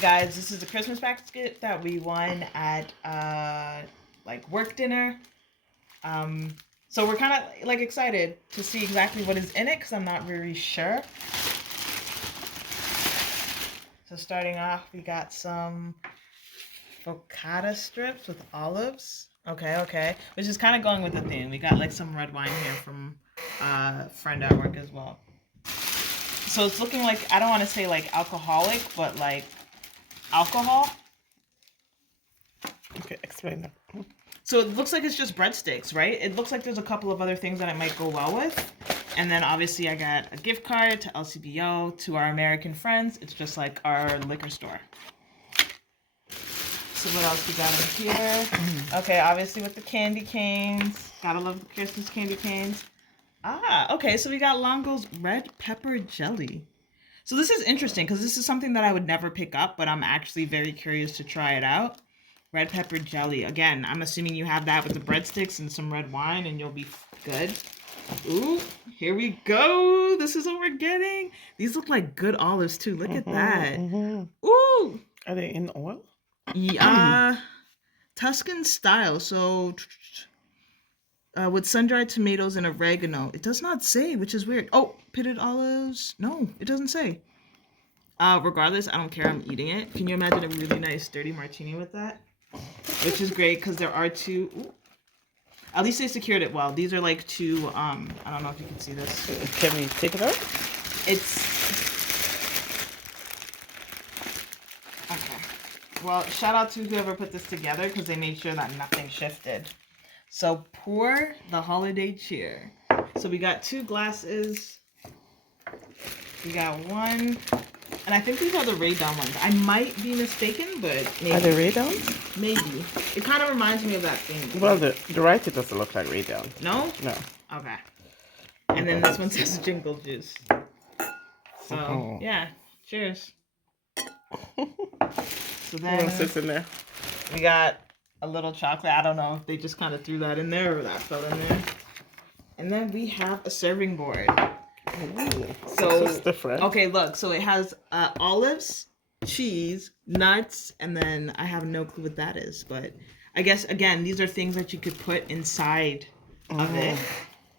guys, this is the Christmas basket that we won at like work dinner. So we're kind of like excited to see exactly what is in it because I'm not very sure. So starting off, we got some focaccia strips with olives. Okay. Which is kind of going with the theme. We got like some red wine here from a friend at work as well. So it's looking like, I don't want to say like alcoholic, but like alcohol. Okay, explain that. So it looks like it's just breadsticks, right? It looks like there's a couple of other things that it might go well with. And then obviously I got a gift card to LCBO, to our American friends. It's just like our liquor store. So what else we got in here? Okay, obviously with the candy canes. Gotta love the Christmas candy canes. Okay, so we got Longo's red pepper jelly. So this is interesting because this is something that I would never pick up, but I'm actually very curious to try it out. Red pepper jelly. Again, I'm assuming you have that with the breadsticks and some red wine and you'll be good. Ooh, here we go. This is what we're getting. These look like good olives too. Look at that. Ooh. Are they in oil? Yeah. Tuscan style. So with sun-dried tomatoes and oregano. It does not say, which is weird. Oh, pitted olives. No, it doesn't say. Regardless, I don't care. I'm eating it. Can you imagine a really nice dirty martini with that? Which is great because there are two. Ooh. At least they secured it well. These are like two. I don't know if you can see this. Can we take it out? It's okay. Well, shout out to whoever put this together because they made sure that nothing shifted. So pour the holiday cheer. So we got 2 glasses. We got one. And I think these are the Ray Down ones. I might be mistaken, but maybe. Are they Ray Downs? Maybe. It kind of reminds me of that thing. Well, the right, it doesn't look like Ray Down. No? No. Okay. And then this one says Jingle Juice. So, yeah. Cheers. So then What else is in there? we got a little chocolate. I don't know if they just kind of threw that in there or that fell in there. And then we have a serving board. Ooh, So this is different. Okay, look. So it has olives, cheese, nuts, and then I have no clue what that is. But I guess again, these are things that you could put inside of it.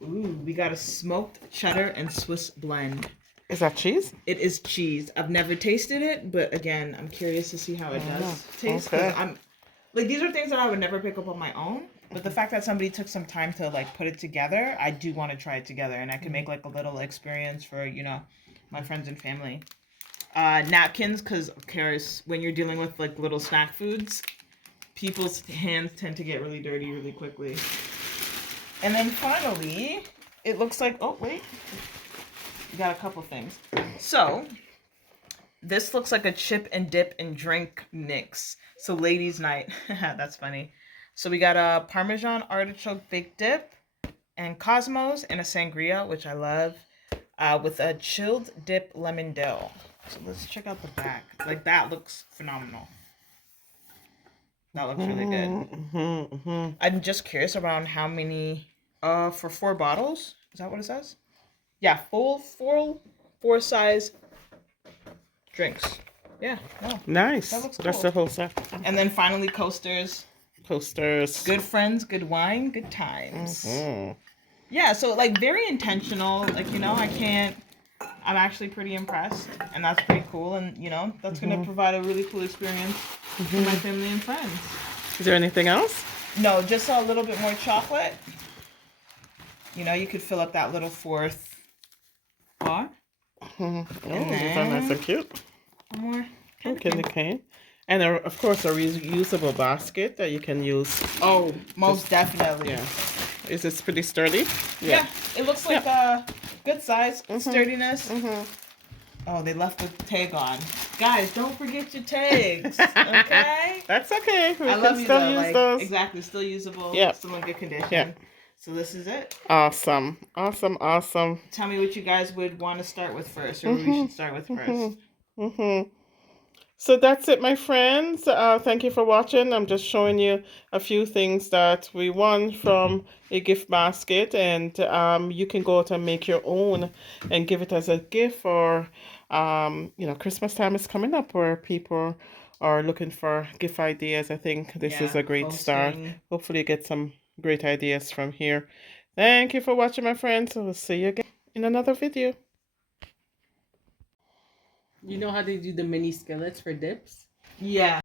Ooh, we got a smoked cheddar and Swiss blend. Is that cheese? It is cheese. I've never tasted it, but again, I'm curious to see how it does taste. 'Cause I'm like, these are things that I would never pick up on my own. But the fact that somebody took some time to like put it together, I do want to try it together, and I can make like a little experience for my friends and family. Napkins, because of course when you're dealing with like little snack foods, people's hands tend to get really dirty really quickly. And then finally, it looks like we got a couple things. So this looks like a chip and dip and drink mix. So ladies' night. That's funny. So we got a Parmesan artichoke baked dip and Cosmos and a sangria, which I love, with a chilled dip lemon dill. So let's check out the back. Like, that looks phenomenal. That looks really good. I'm just curious around how many, for 4 bottles. Is that what it says? Yeah, full 4 size drinks. Yeah, no. Nice. That looks That's cool. the whole set. And then finally coasters. Coasters. Good friends, good wine, good times. Yeah, so like very intentional. Like, I'm actually pretty impressed. And that's pretty cool. And, that's going to provide a really cool experience for my family and friends. Is there anything else? No, just a little bit more chocolate. You could fill up that little 4th bar. These are nice and cute. One more. Candy cane. And of course a reusable basket that you can use. Oh, most definitely. Yeah. Is this pretty sturdy? Yeah. It looks like good size, sturdiness. Oh, they left the tag on. Guys, don't forget your tags. Okay? That's okay. We I can love you still though. use those. Exactly, still usable. Yeah. Still in good condition. Yeah. So this is it. Awesome. Tell me what you guys would want to start with first, or what we should start with first. So that's it, my friends. Thank you for watching. I'm just showing you a few things that we won from a gift basket, and you can go out and make your own and give it as a gift. Or, Christmas time is coming up where people are looking for gift ideas. I think this is a great start. Hopefully, you get some great ideas from here. Thank you for watching, my friends. We'll see you again in another video. You know how they do the mini skillets for dips? Yeah.